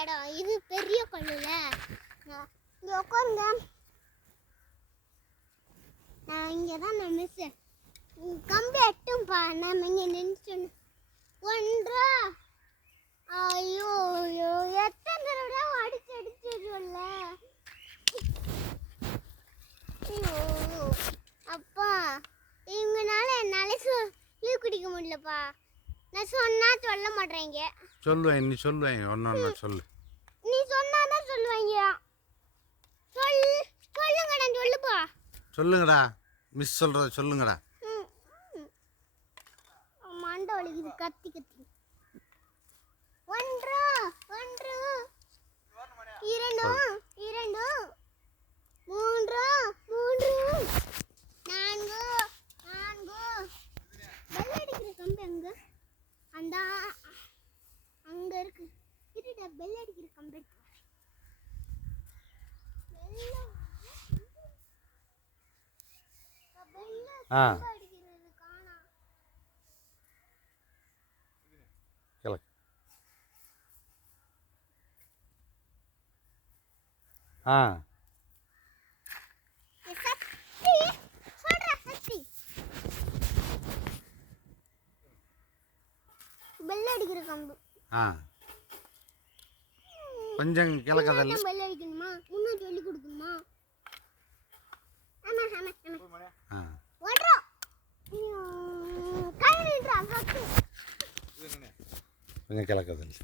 இடம் இது பெரிய கல்லுல இங்க உட்காருங்க. நான் இங்கதான் நான் மிஸ் கம்பி எட்டும்பா. நம்ம இங்க நின்று ஒன்றா. ஐயோ ஐயோ எத்தனை தடவை அடிச்சிருல. ஐயோ அப்பா இவங்கனால என்னால லீவ் குடிக்க முடியலப்பா. நான் சொன்னா சொல்ல மாட்டேங்க. சொல்லுவேன், நீ சொல்லுவேன், ஒன்று சொல்லு. நீ சொன்னாதான் சொல்லுவாங்க. சொல்லுங்கடா சொல்லுப்பா. சொல்லுங்கடா, மிஸ் சொல்கிறத சொல்லுங்கடா. மண்டை வலிக்குது கத்தி கத்தி. ஒன்று ஒன்று இரண்டு இரண்டு மூன்று மூன்று நான்கு நான்கு. பெல் அடிக்கிற கம்பி அங்க அந்த அங்க இருக்கு. இருடா பெல் அடிக்கிற கம்பி அடிக்கிறது காணா. பெல் அடிக்கிற கம்பு. கொஞ்சம் கிழக்கதல்ல. பெல் அடிக்கணுமா? முன்னாடி சொல்லி கொடுக்கணுமா? ஆமா ஆமா ஆமா. ஓட்றா. கை நின்றா சத்து. கொஞ்சம் கிழக்கதல்ல.